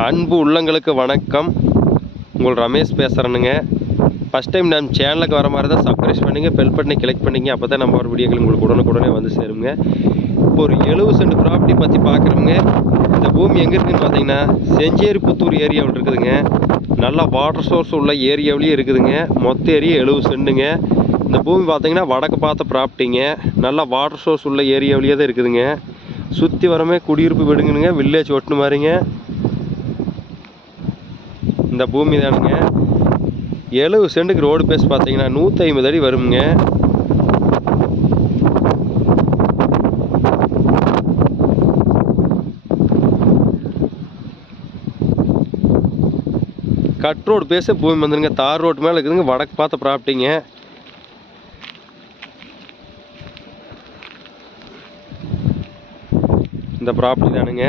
அன்பு உள்ளங்களுக்கு வணக்கம். உங்கள் ரமேஷ் பேசுகிறேனுங்க. ஃபஸ்ட் டைம் நம்ம சேனலுக்கு வர மாதிரி தான் சப்ஸ்கிரைப் பண்ணிங்க, பெல் பட்டனை கிளிக் பண்ணிங்க. அப்போ தான் நம்ம ஒரு வீடியோக்கள் உங்களுக்கு உடனுக்குடனே வந்து சேருங்க. இப்போ ஒரு 70 சென்ட் ப்ராப்பர்ட்டி பற்றி பார்க்குறோங்க. இந்த பூமி எங்கே இருக்குதுன்னு பார்த்தீங்கன்னா செஞ்சேரிப்புத்தூர் ஏரியாவில் இருக்குதுங்க. நல்லா வாட்டர் சோர்ஸ் உள்ள ஏரியாவிலேயே இருக்குதுங்க. மொத்த ஏரியா 70 சென்ட்டுங்க. இந்த பூமி பார்த்தீங்கன்னா வடக்கு பார்த்த ப்ராப்பர்ட்டிங்க. நல்லா வாட்டர் சோர்ஸ் உள்ள ஏரியாவிலேயே தான் இருக்குதுங்க. சுற்றி வரமே குடியிருப்பு வீடுங்கனுங்க, வில்லேஜ் ஒட்டுன மாதிரிங்க இந்த பூமி தானுங்க. 70 சென்ட்டுக்கு ரோடு பேஸ் பார்த்தீங்கன்னா 150 அடி வருங்க. கட் ரோடு பேஸ பூமி வந்துருங்க. தார் ரோடு மேலே இருக்குதுங்க. வடக்கு பார்த்த ப்ராப்பர்ட்டிங்க. இந்த ப்ராப்பர்ட்டி தானுங்க.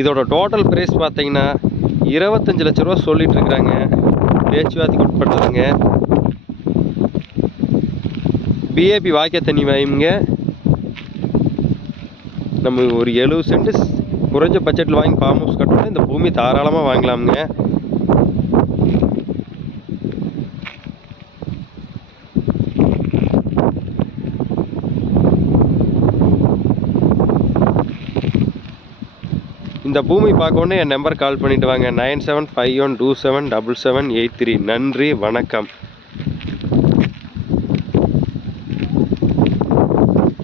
இதோட டோட்டல் ப்ரைஸ் பார்த்தீங்கன்னா 25 லட்ச ரூபா சொல்லிட்டு இருக்கிறாங்க. பேச்சுவார்த்தைக்கு உட்பட்டதுங்க. பிஏபி வாக்கிய தண்ணி வாயுங்க. நம்ம ஒரு 70 சென்ட் குறைஞ்ச பட்ஜெட்டில் வாங்கி ஃபார்ம் ஹவுஸ் கட்டணும். இந்த பூமி தாராளமாக வாங்கலாமுங்க. இந்த பூமி பார்க்கணுன்னு என் நம்பர் கால் பண்ணிவிட்டு வாங்க. 9751277783. நன்றி, வணக்கம்.